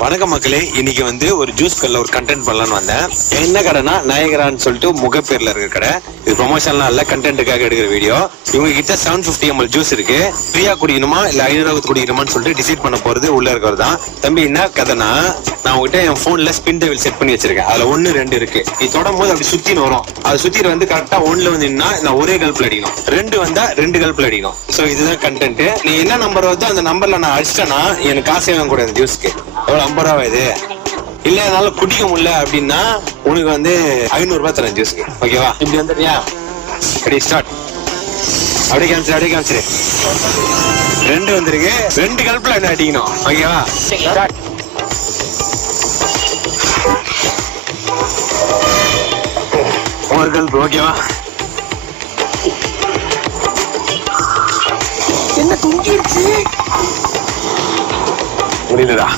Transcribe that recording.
வணக்கம் மக்களே, இன்னைக்கு வந்து ஒரு ஜூஸ் கடையில் ஒரு கண்டென்ட் பண்ணலான்னு வந்தேன். என்ன கடைனா நயகரான்னு சொல்லிட்டு முகப்பேர்ல இருக்கிற கடை. இது ப்ரொமோஷன்லாம் இல்ல, கண்டென்ட்டுக்காக எடுக்கிற வீடியோ. இவங்க கிட்ட 750 ml ஜூஸ் இருக்கு. ஃப்ரீயா குடிக்கணுமா இல்ல 500 குடிக்கணுமான்னு சொல்லிட்டு டிசைட் பண்ண போறது உள்ள இருக்கிறது தான். தம்பி என்ன கதைனா, நான் உங்ககிட்ட என் போன்ல ஸ்பின் டெவில் செட் பண்ணி வச்சிருக்கேன். அதுல 1 2 இருக்கு. நீ தொடும் போது அப்படி சுத்தின்னு வரும். அது சுத்திட்டு வந்து கரெக்டா 1ல வந்து நான் ஒரே கல்ப்ல அடிக்கணும், 2 வந்தா 2 கல்ப்ல அடிக்கணும். சோ இதுதான் கண்டென்ட். நீ என்ன நம்பர் வருதோ அந்த நம்பர்ல நான் அடிச்சிட்டேன்னா எனக்கு காசே வாங்க கூடாது. ஜூஸ்க்கு எவ்வளவு 50 ரூபா இது. இல்ல என்னால குடிக்க முடியல அப்படின்னா உனக்கு வந்து 500 ரூபாய் தரேன் ஜூஸ்க்கு. ஓகேவா? இப்படி வந்துடுறியா? Ready start. அப்படியே காமிச்சிரு 2 வந்திருக்கு. 2 கல்ப்ல என்ன அடிக்கணும். ஓகேவா? ஸ்டார்ட். ஒரு கல்ப். ஓகேவா? என்ன தூங்கிடுச்சு? முடியலடா.